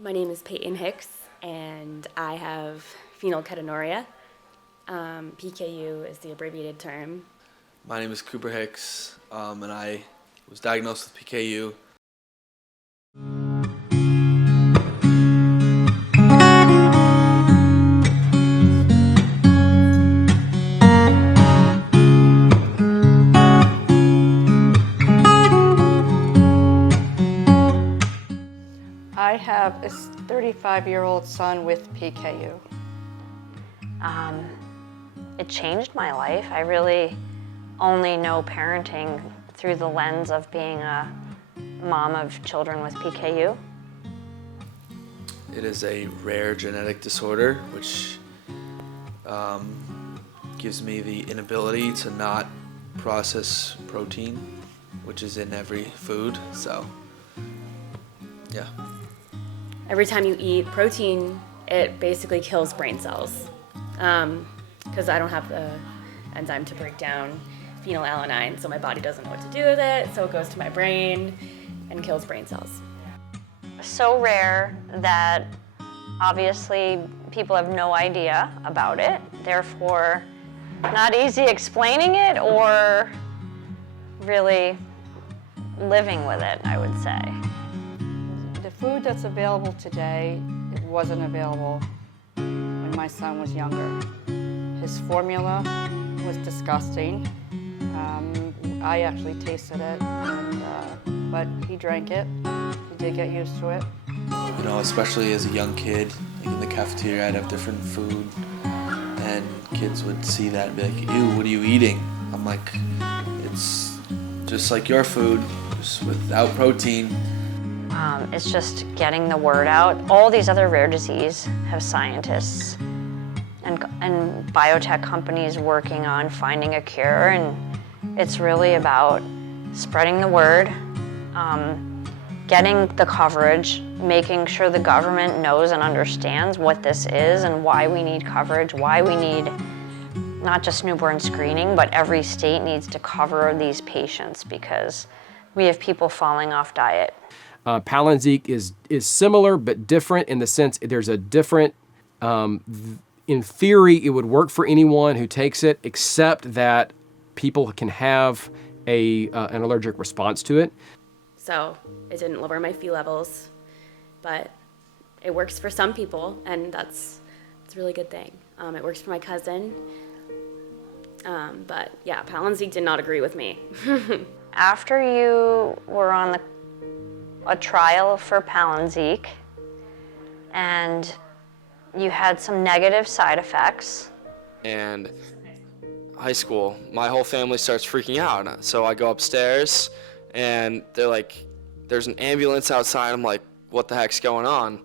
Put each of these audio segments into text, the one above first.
My name is Hicks, and I have phenylketonuria. PKU is the abbreviated term. My name is Hicks, and I was diagnosed with PKU. I have a 35-year-old son with PKU. It changed my life. I really only know parenting through the lens of being a mom of children with PKU. It is a rare genetic disorder which gives me the inability to not process protein, which is in every food, so yeah. Every time you eat protein, it basically kills brain cells because I don't have the enzyme to break down phenylalanine, so my body doesn't know what to do with it, so it goes to my brain and kills brain cells. So rare that obviously people have no idea about it, therefore not easy explaining it or really living with it, I would say. The food that's available today, it wasn't available when my son was younger. His formula was disgusting. I actually tasted it, but he drank it. He did get used to it. You know, especially as a young kid, like in the cafeteria, I'd have different food, and kids would see that and be like, "Ew, what are you eating?" I'm like, "It's just like your food, just without protein." It's just getting the word out. All these other rare diseases have scientists and biotech companies working on finding a cure, and it's really about spreading the word, getting the coverage, making sure the government knows and understands what this is and why we need coverage, why we need not just newborn screening, but every state needs to cover these patients because we have people falling off diet. Palynziq is similar but different in the sense there's a different, in theory it would work for anyone who takes it except that people can have an allergic response to it. So it didn't lower my Phe levels, but it works for some people, and it's a really good thing. It works for my cousin, but yeah, Palynziq did not agree with me. After you were on a trial for Palynziq and you had some negative side effects. And high school, my whole family starts freaking out. So I go upstairs and they're like, there's an ambulance outside. I'm like, what the heck's going on?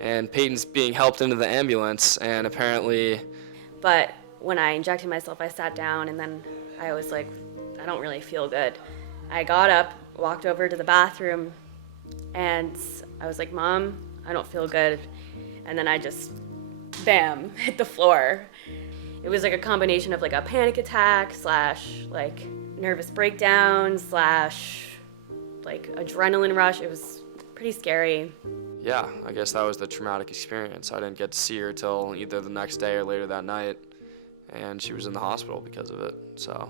And Peyton's being helped into the ambulance, and apparently... But when I injected myself, I sat down and then I was like, I don't really feel good. I got up, walked over to the bathroom, and I was like, Mom, I don't feel good. And then I just, bam, hit the floor. It was like a combination of like a panic attack / like nervous breakdown / like adrenaline rush. It was pretty scary. Yeah, I guess that was the traumatic experience. I didn't get to see her till either the next day or later that night, and she was in the hospital because of it, so.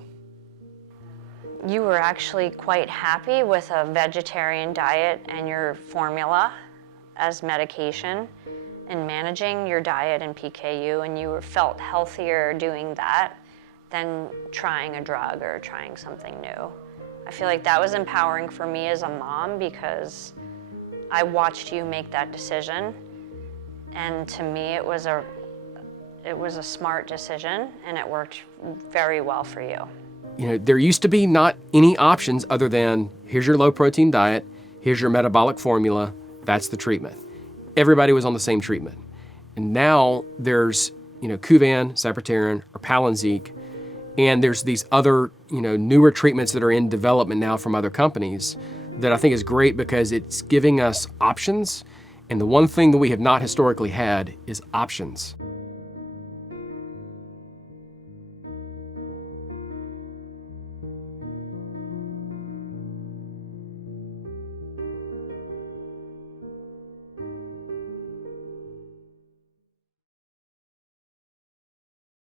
You were actually quite happy with a vegetarian diet and your formula as medication and managing your diet and PKU, and you felt healthier doing that than trying a drug or trying something new. I feel like that was empowering for me as a mom because I watched you make that decision, and to me it was a smart decision, and it worked very well for you. You know, there used to be not any options other than here's your low protein diet, here's your metabolic formula, that's the treatment. Everybody was on the same treatment. And now there's, Kuvan, sapropterin, or Palynziq, and there's these other, newer treatments that are in development now from other companies that I think is great because it's giving us options. And the one thing that we have not historically had is options.